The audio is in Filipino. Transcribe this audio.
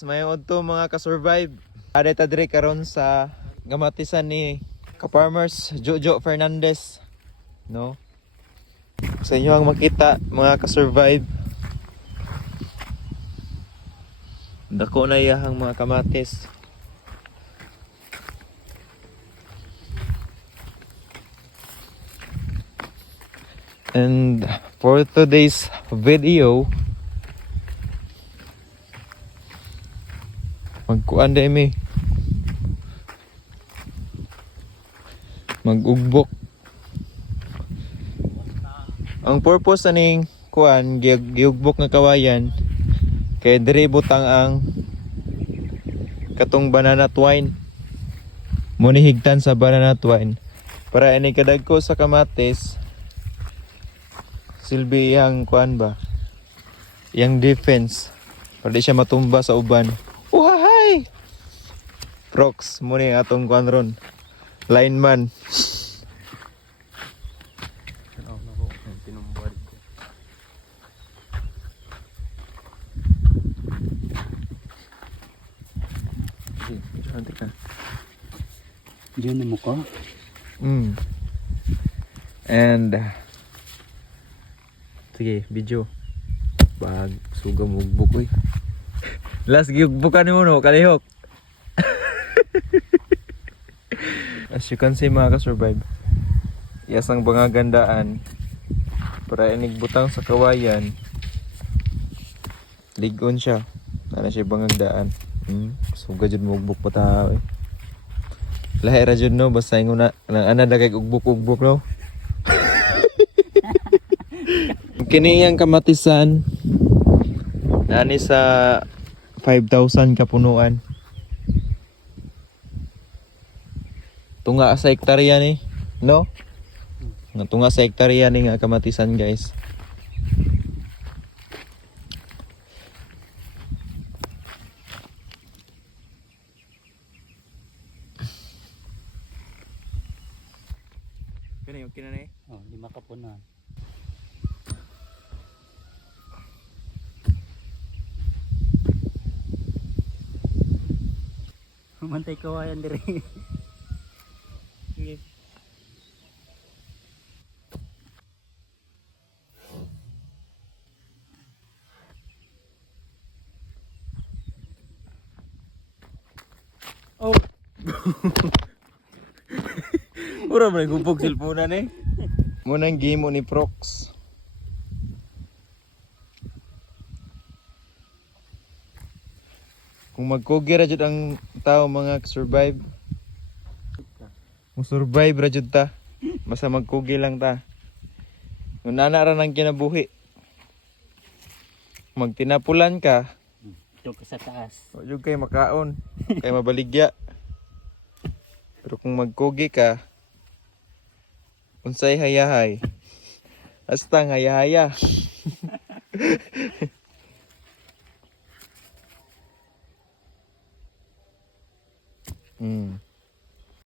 Mayod to mga ka-survive. Ada ta dire karon sa gamatisan ni ka-farmers Jojo Fernandez, no? Sa inyo ang makita mga ka-survive. Dako na iyahang mga kamatis. And for today's video, magkuan day mi. Mag-ugbok. Ang purpose aning kuan giugbok nga kawayan kay dire butang ang katong banana twine. Muni higtan sa banana twine para ini kadagko sa kamatis silbi yang kuan ba? Yang defense para di siya matumba sa uban. Uhahay! Prox muni atong kuan ron. Lineman. Diyan na mukha. And sige, video. Bag suga mo ugbok oy. Last giugbokan mo no, kalihok. As you can see mga ka-survive, yes ang bangagandaan para inigbutang sa kawayan, ligon siya, na siya bangagdaan. Suga jud mo ugbok pa ta eh. Lahi ra jud no, basta ingon na ana dagay ugbok-ugbok no. Kini yang kamatisan nani sa 5,000 kapunuan. Tunga sa hektarya ni, no? Tunga sa hektarya ni nga kamatisan, guys. Kani okay na ni? Oh, 5 kapunan. Mantay kawayan dire. Sige. Oh. Mura ba gupog cellphone ni? Munang game mo ni Prox. Kung magkugi ra jud ang tao mga survive. Mo survive ra jud ta. Basta magkugi lang ta. Kung nana ra nang kinabuhi. Magtinapulan ka, Ito ka sa taas. wa jud kay makaon, kay mabaligya. Pero kung magkugi ka, unsay hayahay. Hasta hayahaya.